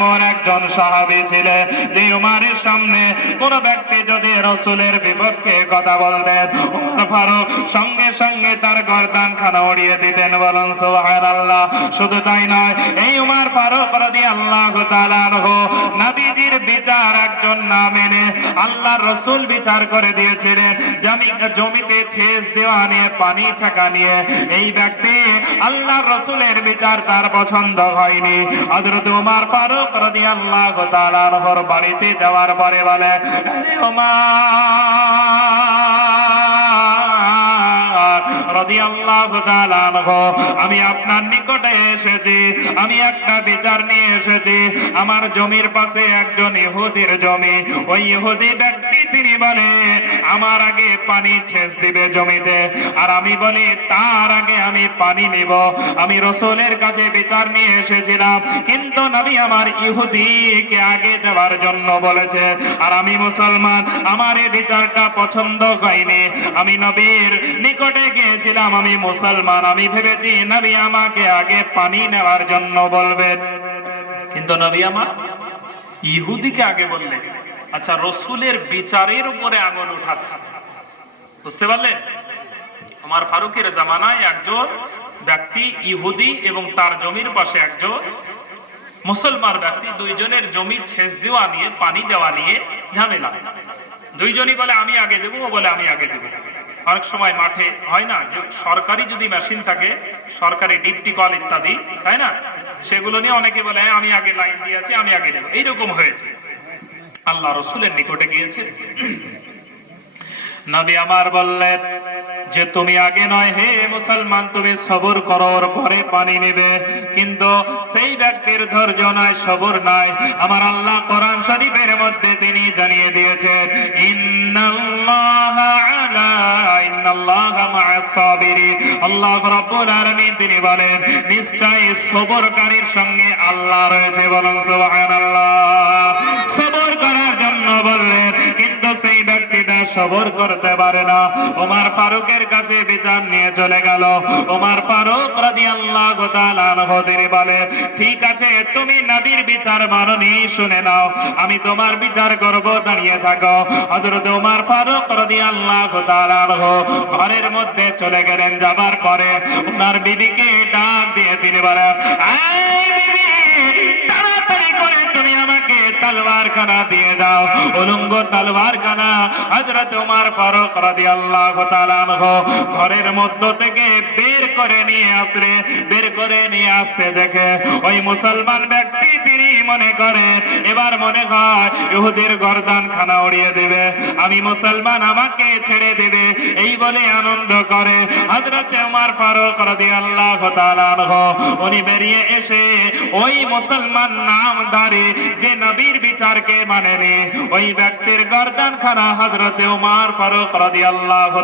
এমন একজন সাহাবী ছিলেন যে উমারের সামনে কোন ব্যক্তি যদি রসুলের বিপক্ষে কথা বলতেন, উমর ফারুক সঙ্গে সঙ্গে তার গর্দান খানা উড়িয়ে দিতেন, বলুন সুবহানাল্লাহ। শুধু তাই নয়, এই উমার ফারুক তাআলা আনহু নবীজির বিচার একজন না মেনে আল্লাহর রসুল বিচার করে দিয়েছিলেন। জমি, জমিতে ছেচ দেওয়া নিয়ে, পানি ছাকা নিয়ে এই ব্যক্তি আল্লাহর রসুলের বিচার তার পছন্দ হয়নি। হযরত ওমর ফারুক রাদিয়াল্লাহু তাআলা আনহুর বাড়িতে যাওয়ার পরে বলে, আরে রাদিয়াল্লাহু আনহু, আমি আপনার নিকটে এসেছি, আমি একটা বিচার নিয়ে এসেছি। আমার জমির পাশে একজন ইহুদির জমি। ওই ইহুদি ব্যক্তি তিনি বলে, আমার আগে পানি ছেচ দিবে জমিতে। আর আমি বলি, তার আগে আমি পানি নিব। আমি রসুলের কাছে বিচার নিয়ে এসেছিলাম, কিন্তু নবী আমার ইহুদিকে আগে দেওয়ার জন্য বলেছে। আর আমি মুসলমান, আমার এই বিচারটা পছন্দ হয়নি। আমি নবীর নিকটে গিয়েছিলাম, আমি মুসলমান। আমি ভেবেছি, নবী আমাকে আগে পানি নেওয়ার জন্য বলবেন কিন্তু নবী আমার ইহুদিকে আগে বললেন আচ্ছা রসুলের বিচারের উপরে আঙুল উঠাচ্ছে। বুঝতে পারলেন? আমার ফারুকের জামানায় একজন ব্যক্তি ইহুদি এবং তার জমির পাশে একজন মুসলমান ব্যক্তি দুইজনের জমি ছেচ দেওয়া নিয়ে পানি দেওয়া নিয়ে ঝামেলা। দুইজনই বলে আমি আগে দেবো ও বলে আমি আগে দেবো। অনেক সময় মাঠে হয় না যে সরকারি যদি মেশিন থাকে সরকারি ডিপটি কল ইত্যাদি তাই না? সেগুলো নিয়ে অনেকে বলে "হ্যাঁ, আমি আগে লাইন দিয়েছি আমি আগে দেবো এইরকম হয়েছে। আল্লাহ রসুলের নিকটে গিয়েছে নবী আমার বললেন, যে তুমি আগে নয়, হে মুসলমান, তুমি সবর করোর পরে পানি নেবে। কিন্তু সেই ব্যক্তির ধৈর্য নাই সবর নাই আমার আল্লাহ কোরআন শরীফের মধ্যে তিনি জানিয়ে দিয়েছেন, ইন্নাল্লাহা আলা, ইন্নাল্লাহা মা'আস সাবিরিন। আল্লাহ রাব্বুল আলামিন তিনি বলেন, নিশ্চয়ই সবরকারীর সঙ্গে আল্লাহ রয়েছে বলুন সুবহানাল্লাহ। সবর করতে পারে না। ওমর ফারুকের কাছে বিচার নিয়ে চলে গেল। ওমর ফারুক রাদিয়াল্লাহু তাআলা তিনি বলে, ঠিক আছে, তুমি নবীর বিচার মাননি, শুনে নাও। আমি তোমার বিচার করব, দাঁড়িয়ে থাকো। হযরত ওমর ফারুক রাদিয়াল্লাহু তাআলা ঘরের মধ্যে চলে গেলেন। যাবার পরে ওনার বিবিকে ডাক দিয়ে তিনি বলে, এই বিবি, তাড়াতাড়ি করে তুমি আমাকে তলোয়ার খানা দিয়ে দাও। উলঙ্গ তলোয়ার খানা হজরত উমার ফারুক তাআলা আনহু ঘরের মধ্য থেকে বের করে নিয়ে আসলে বের করে নিয়ে আসতে দেখে ওই মুসলমান ব্যক্তি তিনি মনে করে, এবার মনে হয় ইহুদির গর্দান খানা উড়িয়ে দেবে। আমি মুসলমান, আমাকে ছেড়ে দেবে। এই বলে আনন্দ করে হযরত ওমর ফারুক তাআলা আনহু। উনি বেরিয়ে এসে ওই মুসলমান নামধারী যে নবীর বিচারকে মানেনি, ওই ব্যক্তির গর্দান খানা হযরতে ওমর ফারুক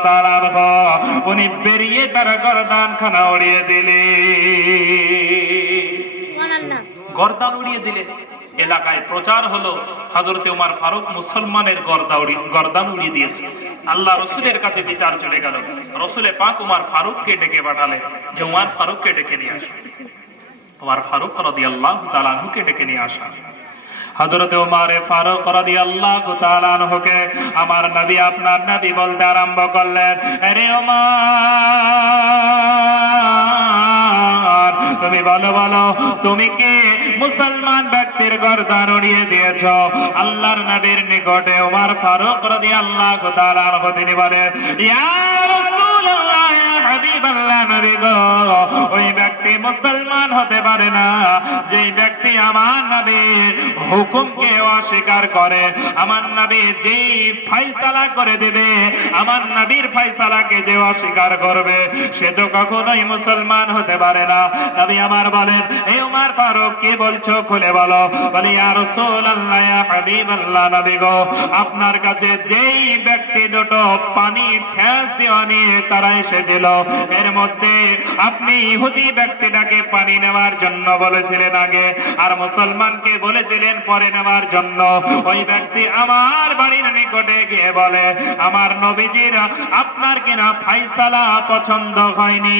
তাআলা আনহু। উনি বেরিয়ে তার গর্দান খানা উড়িয়ে দিলেন। গর্দান উড়িয়ে দিলেন এলাকায় প্রচার হলো হজরতে উমার ফারুক মুসলমানের গর্দা উড়ি গর্দান উড়িয়ে দিয়েছে। আল্লাহ রসুলের কাছে বিচার চলে গেল। রসুলে পাক উমার ফারুককে ডেকে পাঠালেন যে, উমার ফারুককে ডেকে নিয়ে আসো। উমার ফারুক রদি আল্লাহ তালাহুকে ডেকে নিয়ে আসা। হযরত উমারে ফারুক রাদিয়াল্লাহু তাআলা আনহুকে আমার নবী আপনার নবী বলতে আরম্ভ করলেন আরে উমার, তুমি বলো বলো, তুমি কি? মুসলমান ব্যক্তির গর্দান উড়িয়ে দিয়েছ। আল্লাহর নবীর নিকটে উমার ফারুক রাদিয়াল্লাহু তাআলা আনহু তিনি গো, ওই ব্যক্তি মুসলমান হতে পারে না। ব্যক্তি আমার নবীর হুকুমকে অস্বীকার করে, আমার নবী যেই ফাইসালা করে দেবে, আমার নবীর ফাইসালাকে যে অস্বীকার করবে, সে তো কখনোই মুসলমান হতে পারে না। নবী আমার বলেন এই উমার ফারুক, কি বলছো খুলে বলো, বলি গো, আপনার কাছে যেই ব্যক্তি দুটো পানি ছেঁচ দেওয়া নিয়ে তারা এসেছিল। এর মধ্যে আপনি ইহুদি ব্যক্তিটাকে পানি নেওয়ার জন্য বলেছিলেন আগে, আর মুসলমানকে বলেছিলেন পরে নেওয়ার জন্য। ওই ব্যক্তি আমার বাড়ির নিকটে গিয়ে বলে, আমার নবীজির আপনার কিনা ফাইসালা পছন্দ হয়নি।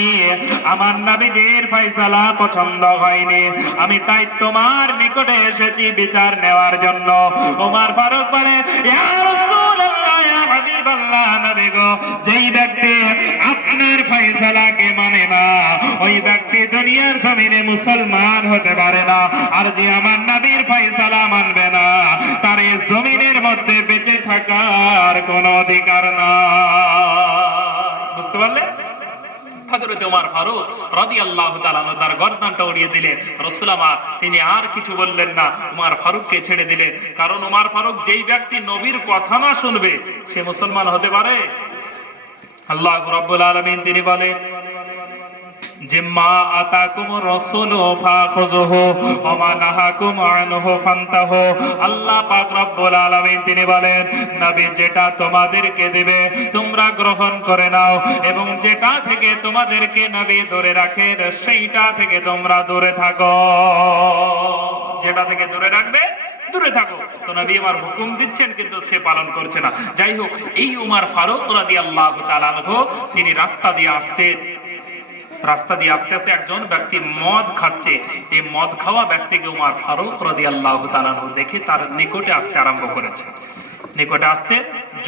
আমার নবীজির ফাইসালা পছন্দ হয়নি। আমি তাই তোমার নিকটে এসেছি বিচার নেওয়ার জন্য। ওমার ফারুক বলে যেই ব্যক্তি আপনার ফয়সালাকে মানে না, ওই ব্যক্তি দুনিয়ার জমিনে মুসলমান হতে পারে না, আর যে আমার ফয়সালা মানবে না, তার এই জমিনের মধ্যে বেঁচে থাকার কোনো অধিকার না বুঝতে পারলে? হযরত ওমর ফারুক রদি আল্লাহ আনহু তার গর্দানটা উড়িয়ে দিলে। রাসূল তিনি আর কিছু বললেন না। উমার ফারুককে ছেড়ে দিলেন কারণ উমার ফারুক যেই ব্যক্তি নবীর কথা না শুনবে, সে মুসলমান হতে পারে? আল্লাহ রব্বুল আলমিন, তিনি বলেন যে মা আতাকুম রাসূলু ফাখুযুহু ওয়া মা নাহাকুম আনহু ফান্তাহু। আল্লাহ পাক রব্বুল আলামিন তিনি বলেন, নবী, যেটা তোমাদেরকে দেবে, তোমরা গ্রহণ করে নাও এবং যেটা থেকে তোমাদেরকে নবী দূরে রাখে, সেইটা থেকে তোমরা দূরে থাকো। যেটা থেকে দূরে রাখবে, দূরে থাকো। তো নবী আমার হুকুম দিচ্ছেন, কিন্তু সে পালন করছে না। যাই হোক, এই উমার ফারুক রাদিয়াল্লাহু তাআলা তিনি রাস্তা দিয়ে আসছেন। রাস্তা দিয়ে আস্তে আস্তে একজন ব্যক্তি মদ খাচ্ছে। এই মদ খাওয়া ব্যক্তিকে উমার ফারুক রদি আল্লাহ তালানহু দেখে তার নিকটে আসতে আরম্ভ করেছে। নিকটে আসছে,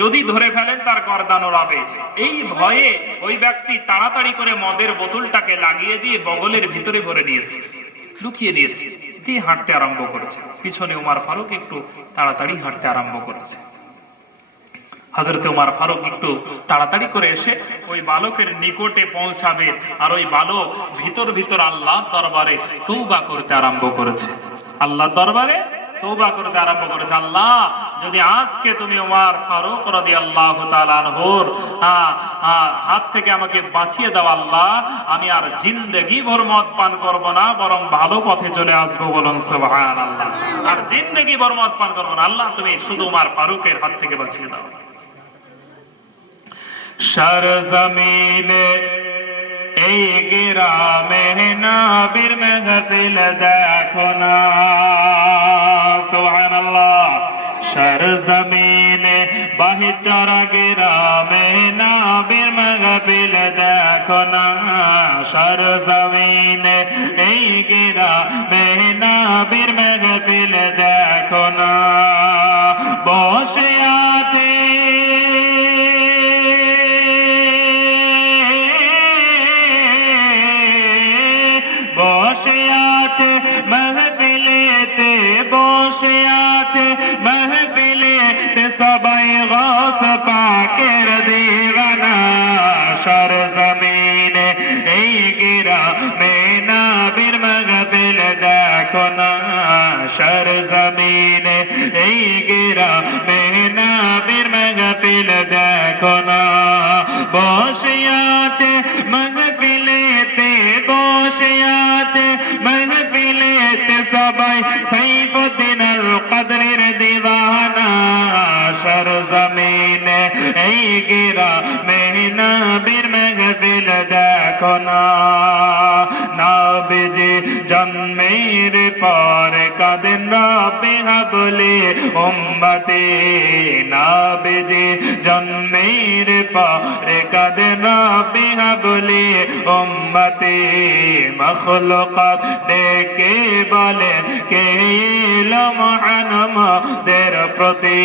যদি ধরে ফেলেন তার গর্দান ওড়াবে এই ভয়ে ওই ব্যক্তি তাড়াতাড়ি করে মদের বোতলটাকে লাগিয়ে দিয়ে বগলের ভিতরে ভরে নিয়েছে, লুকিয়ে দিয়েছে দিয়ে হাঁটতে আরম্ভ করেছে। পিছনে উমার ফারুক একটু তাড়াতাড়ি হাঁটতে আরম্ভ করেছে। হজরত উমার ফারুক একটু তাড়াতাড়ি করে এসে ওই বালকের নিকটে পৌঁছাবে আর ওই বালক ভিতর ভিতর আল্লাহ দরবারে তৌবা করতে আরম্ভ করেছে। আল্লাহ দরবারে তৌবা করতে আরম্ভ করেছে। আল্লাহ, যদি আজকে তুমি উমার ফারুক রাদি আল্লাহ তালানহর হাত থেকে আমাকে বাঁচিয়ে দাও আল্লাহ, আমি আর জিন্দেগি ভর মদ পান করব না, বরং ভালো পথে চলে আসব বলুন সুবহান আল্লাহ আর জিন্দেগি ভর মদ পান করব না, আল্লাহ, তুমি শুধু উমার ফারুকের হাত থেকে বাঁচিয়ে দাও। সরজমিনে এই গ্রামে নাবির মেহফিল দেখো না। সুবহানাল্লাহ সরজমিনে বাহিচরা গ্রামে নাবির মেহফিল দেখো না। সরজমিনে এই গ্রামে নাবির মেহফিল দেখো না। বসে সবাই গস পাকের দিওয়ানা, সর জমিনে এই গিরা মেনা বীর মহফিল দেখো না, সর জমিনে এই গিরা মেনা বীর মহফিল দেখো না। বসে আছে মহফিলেতে, বসে আছে মহফিলেতে সবাই, সাইফুদ্দিন আল কদরের এই গিরা মেহনা বীর মহফিল দেখো না। নাবিজি জন্মের পর কাদেন রবে হাবলে উম্মতে। নাবিজি জন্মের পর কাদেন রবে হাবলে মখলুকাত ডেকে বলেন, কে ইলম আনমদের প্রতি?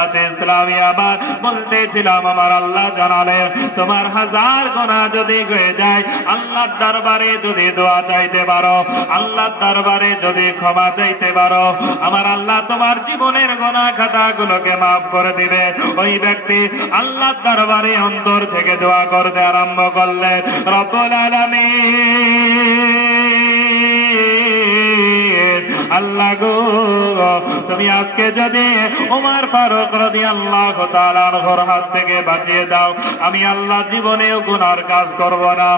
মিল্লাতে ইসলামী আবার বলতেছিলাম, আমার আল্লাহ জানালে তোমার হাজার গোনা যদি হয়ে যায়, আল্লাহর দরবারে যদি দোয়া চাইতে পারো, আল্লাহর দরবারে যদি ক্ষমা চাইতে পারো, আমার আল্লাহ তোমার জীবনের গোনা খাতাগুলোকে মাফ করে দিবে। ওই ব্যক্তি আল্লাহর দরবারে অন্তর থেকে দোয়া করতে আরম্ভ করলেন রব্বুল আলামিন আল্লাহ গো। তুমি আজকে যদি উমার ফারুক রদি আল্লাহ তালার ঘর হাত থেকে বাঁচিয়ে দাও, আমি আল্লাহ জীবনেও গুনার কাজ করব না।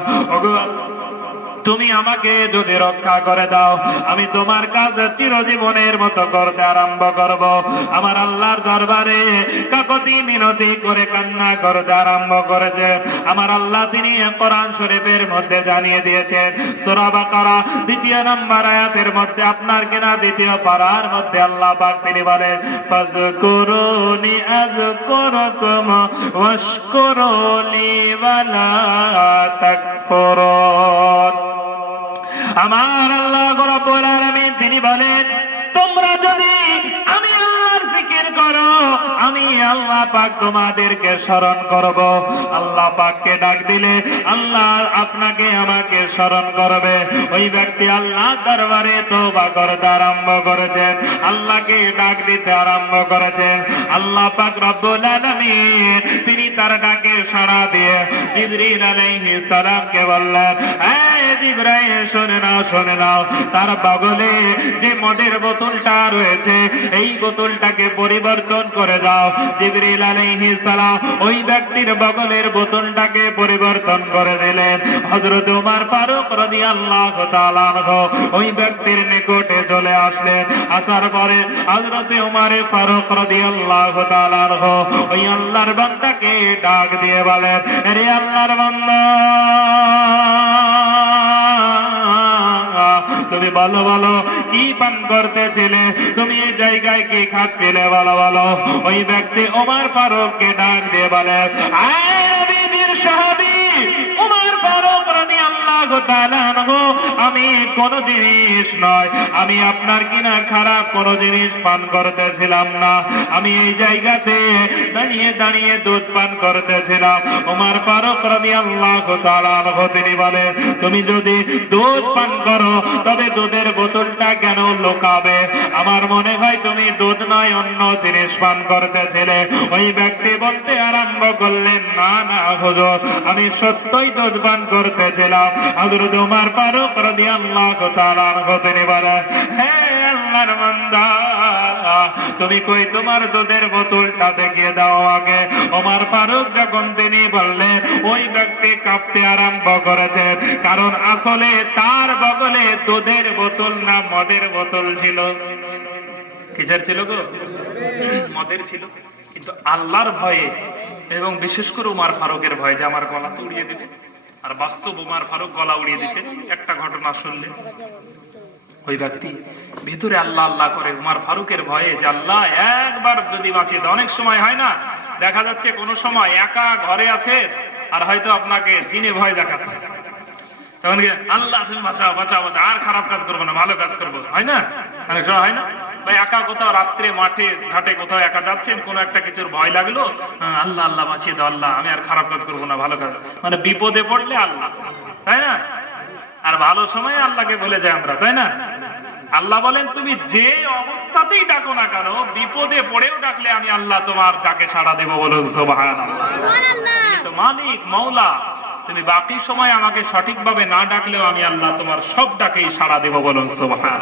তুমি আমাকে যদি রক্ষা করে দাও, আমি তোমার কাজ চিরজীবনের মতো করতে আরম্ভ করব। আমার আল্লাহর দরবারে কাকতি মিনতি করে কান্না করতে আরম্ভ করেছে। আমার আল্লাহ তিনি কোরআন শরীফের মধ্যে জানিয়ে দিয়েছেন, সূরা বাকারা, দ্বিতীয় নম্বর আয়াতের মধ্যে আপনার কিনা দ্বিতীয় পারার মধ্যে আল্লাহ পাক তিনি বলেন, ফাজকুরুনি আযকুরকুম ওয়াশকুরুলি ওয়ালা তাকফুরুন। আমার আল্লাহ তিনি বলেন আল্লাহ পাক তোমাদেরকে স্মরণ করব। আল্লাহ পাককে ডাক দিলে আল্লাহ আপনাকে আমাকে স্মরণ করবে। ওই ব্যক্তি আল্লাহ দরবারে তওবা করতে আরম্ভ করেছেন। আল্লাহকে ডাক দিতে আরম্ভ করেছেন। আল্লাহ পাক রব্বুল আলামিন তিনি তার ডাকে সাড়া দিয়ে জিবরিল আলাইহিস সালামকে বললেন এই জিবরাইল, শুনে নাও শুনে নাও। তার বগলে যে মদের বোতলটা রয়েছে, এই বোতলটাকে পরিবর্তন করে দাও। জিবরিল সালাম ওই ব্যক্তির বগলের বোতলটাকে পরিবর্তন করে দিলেন। হযরত ওমর ফারুক রাদিয়াল্লাহু তাআলা ওই ব্যক্তির নিকটে চলে আসলেন। আসার পরে হযরত ওমর ফারুক রাদিয়াল্লাহু তাআলা ওই আল্লাহর বান্দাকে ডাক দিয়ে বলেন রে আল্লাহর বান্দা তুমি বলো বলো, কি পান করতেছিলে? তুমি এই জায়গায় কি খাচ্ছিলে? বলো বলো। ওই ব্যক্তি ওমর ফারুককে ডাক দিয়ে বলে, আয় নবীর সাহাবী ওমর ফারুক রাদিয়াল্লাহু আমি কোন জিনিস নয়। আমি আপনার কিনা খারাপ কোন জিনিস পান করতেছিলাম না। আমি এই জায়গাতে দাঁড়িয়ে দাঁড়িয়ে দুধ পান করতেছিলাম। ওমর ফারুক তাআলা আনহু, তিনি বলে তুমি যদি দুধ পান করো, তবে দুধের বোতলটা কেন লুকাবে? আমার মনে হয় তুমি দুধ নয়, অন্য জিনিস পান করতেছিলে। ওই ব্যক্তি বলতে আরম্ভ করলেন, না না, হুজুর, আমি সত্যই দুধ পান করতেছিলাম। হযরত ওমর ফারুক রাদিয়াল্লাহু তাআলা আনহু, তিনি বলে, হে আল্লাহর বান্দা, তুমি কই তোমার দুধের বোতলটা দেখিয়ে দাও আগে? ওমর ফারুক যখন তিনি বললেন ওই ব্যক্তি কাঁপতে আরম্ভ করেছেন কারণ আসলে তার বগলে দুধের বোতল না মদের বোতল ছিল। কিসের ছিল গো? মদের ছিল। কিন্তু আল্লাহর ভয়ে এবং বিশেষ করে উমার ফারুকের ভয়ে যে আমার গলা তো উড়িয়ে দিবে। আর বাস্তব উমার ফারুক গলা উড়িয়ে দিতে একটা ঘটনা শুনলে। ওই ব্যক্তি, ভিতরে আল্লাহ আল্লাহ করে। উমার ফারুকের ভয়ে যে আল্লাহ, একবার যদি বাঁচিয়ে দেয়, অনেক সময় হয় না। দেখা যাচ্ছে কোনো সময় একা ঘরে আছে আর হয়তো আপনাকে চিনে ভয় দেখাচ্ছে। তখন কি আল্লাহ, তুমি বাঁচাও বাঁচাও বাঁচাও। আর খারাপ কাজ করব না, ভালো কাজ করব। হয় না? হয় না? ভাই একা কোথাও রাত্রে মাঠে ঘাটে কোথাও একা যাচ্ছেন? কোনো একটা কিছুর ভয় লাগল? হ্যাঁ, আল্লাহ আল্লাহ বাঁচিয়ে দাও আল্লাহ। আমি আর খারাপ কাজ করব না ভালো কাজ। মানে বিপদে পড়লে আল্লাহ তাই না? আর ভালো সময়ে আল্লাহকে বলে যাই আমরা তাই না? আল্লাহ বলেন তুমি যে অবস্থাতেই ডাকো না কেন বিপদে পড়েও ডাকলে আমি আল্লাহ তোমার ডাকে সাড়া দেবো বলুন মালিক মৌলা তুমি বাকি সময় আমাকে সঠিকভাবে না ডাকলেও আমি আল্লাহ তোমার সব ডাকেই সাড়া দেবো বলুন সোবাহান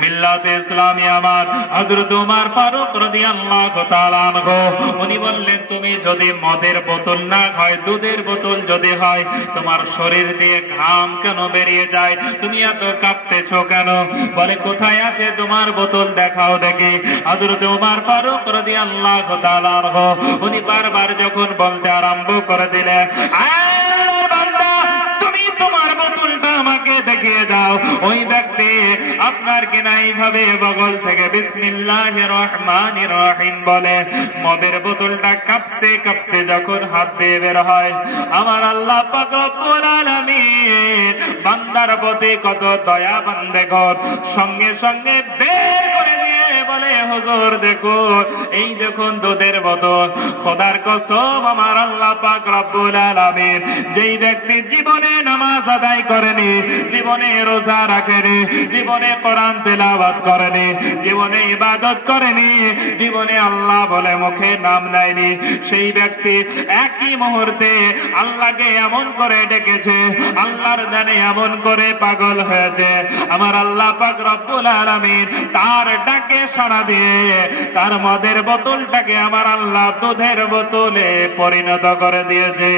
মিল্লাতে ইসলামী আমার হযরত ওমর ফারুক রাদিয়াল্লাহু তাআলা আনহু, উনি বললেন, তুমি যদি মদের বোতল না হয় দুধের বোতল যদি হয়, তোমার শরীর দিয়ে ঘাম কেন বেরিয়ে যায়? তুমি এত কাঁপতেছো কেন? বলে, কোথায় আছে তোমার বোতল? দেখাও দেখি। হযরত ওমর ফারুক রাদিয়াল্লাহু তাআলা আনহু, উনি বারবার যখন বলতে আরম্ভ করে দিলেন তুমি তোমার বোতলটা আমাকে দেখিয়ে দাও। ওই ব্যক্তি আপনার কিনা এইভাবে বগল থেকে বিসমিল্লাহ রহমান রহিম বলে। মদের বোতলটা কাঁপতে কাঁপতে যখন হাত দিয়ে বের হয়, আমার আল্লাহ বান্দার প্রতি কত দয়া বান্দে সঙ্গে সঙ্গে বের করে দিয়ে বলে, হুজুর, দেখুন, এই দেখুন দুধের বোতল খোদার কসম, আমার আল্লাহ পাক রব্বুল আলামিন, যেই ব্যক্তি জীবনে নামাজ আদায় করেনি, জীবনে রোজা রাখেনি, জীবনে কোরআন তেলাওয়াত করেনি, জীবনে ইবাদত করেনি, জীবনে আল্লাহ বলে মুখে নাম নেয়নি, সেই ব্যক্তি একই মুহূর্তে আল্লাহকে এমন করে ডেকেছে, আল্লাহর জানে এমন করে পাগল হয়েছে। আমার আল্লাহ পাক রব্বুল আলামিন তার ডাকে পাড়া দিয়ে তার মদের বোতলটাকে আমার আল্লাহ দুধের বোতলে পরিণত করে দিয়েছে।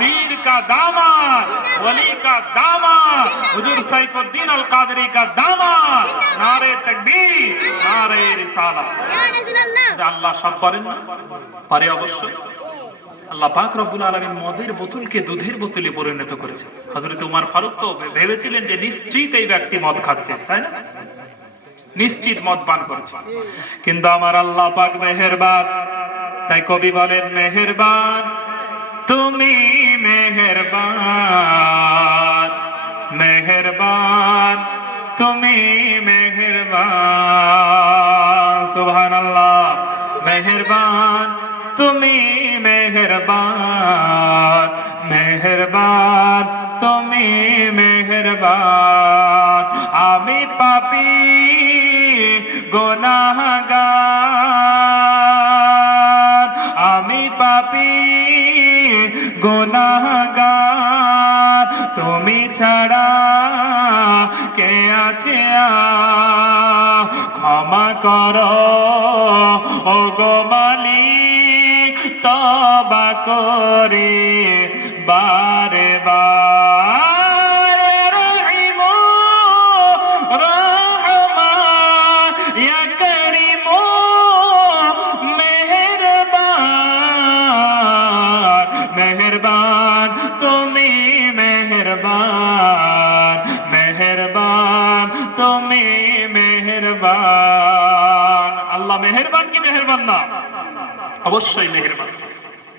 পীর কা দামা ওলি কা দামা হুজুর সাইফুদ্দিন আল কাদরি কা দামা নারে তাকবীর নারে রিসালাত আল্লাহ সব পারেন না পারে অবশ্যই। আল্লাহ পাক রব্বুল আলামিন মদের বোতলকে দুধের বোতলে পরিণত করেছে হযরত উমর ফারুক তো ভেবেছিলেন যে নিশ্চিত এই ব্যক্তি মদ খাচ্ছে তাই না? নিশ্চিত মদ পান করছে কিন্তু আমার আল্লাহ পাক মেহেরবান। তাই কবি বলেন, মেহেরবান, তুমি মেহেরবান মেহেরবান, তুমি মেহেরবান, সুবহানাল্লাহ, মেহেরবান তুমি মেহেরবান মেহেরবান, তুমি মেহেরবান। আমি পাপি, গোনাহগার। আমি পাপি, গোনাহগার। তুমি ছাড়া কে আছে? ক্ষমা করো। করে বারে বারে রহিমু রহমান ইয়া মেহেরবান মেহেরবান, তুমি মেহেরবান মেহেরবান, তুমি মেহেরবান। আল্লাহ মেহেরবান কি মেহেরবান না? অবশ্যই মেহেরবান।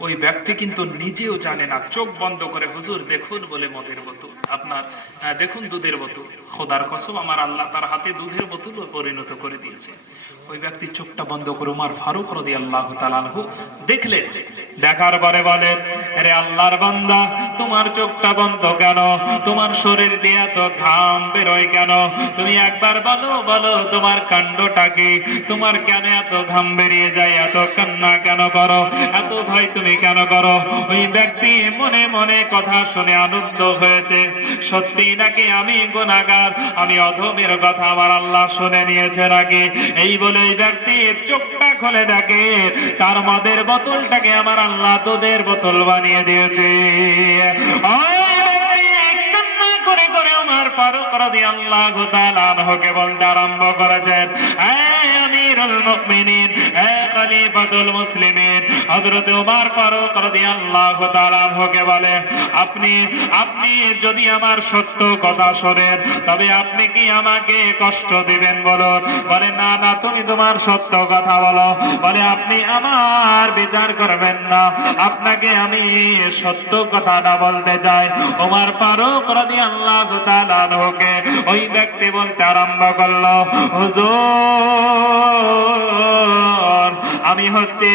ওই ব্যক্তি কিন্তু নিজেও জানে না। চোখ বন্ধ করে, হুজুর, দেখুন বলে মদের বোতল, আপনার দেখুন দুধের বোতল। খোদার কসম, আমার আল্লাহ তার হাতে দুধের বোতলও পরিণত করে দিয়েছে। ওই ব্যক্তি চোখটা বন্ধ করে উমার ফারুক রদি আল্লাহ তালানহু দেখলেন। দেখার পরে বলেন রে আল্লাহর বান্দা, তোমার চোখটা বন্ধ কেন? তোমার শরীর দিয়ে এত ঘাম বেরোয় কেন? তুমি একবার বলো বলো তোমার কাণ্ডটাকে তোমার কেন এত ঘাম বেরিয়ে যায়? এত কান্না কেন করো? এত ভয় তুমি কেন করো? ওই ব্যক্তি মনে মনে কথা শুনে আনন্দ হয়েছে। সত্যি নাকি আমি গুনাহগার? আমি অধমের কথা আমার আল্লাহ শুনে নিয়েছে নাকি? এই বলে ব্যক্তি চোখটা খুলে দেখে তার মদের বোতলটাকে আমার আল্লাহ দুধের বোতল বানিয়ে দিয়েছে। করে করে আমার ফারুক রাদিয়াল্লাহু তাআলা আনহুকে বলতে আরম্ভ করেছেন এই আমিরুল মুমিনিন এই খলিফাতুল মুসলিমিন, হযরত ওমর ফারুক রাদিয়াল্লাহু তাআলা আনহুকে বলে, আপনি আপনি যদি আমার সত্য কথা শোনেন, তবে আপনি কি আমাকে কষ্ট দিবেন বলো বলে, না না, তুমি তোমার সত্য কথা বলো। বলে, আপনি আমার বিচার করবেন না। আপনাকে আমি সত্য কথাটা বলতে চাই। ওমর ফারুক রাদিয়াল্লাহু ওই ব্যক্তি বলতে আরম্ভ করল, হুজুর, আমি হচ্ছে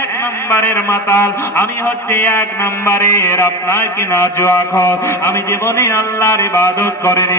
এক নম্বরের মাতাল, আমি হচ্ছে এক নম্বরের আপনার কিনা জোয়াখর আমি জীবনে আল্লাহর ইবাদত করিনি।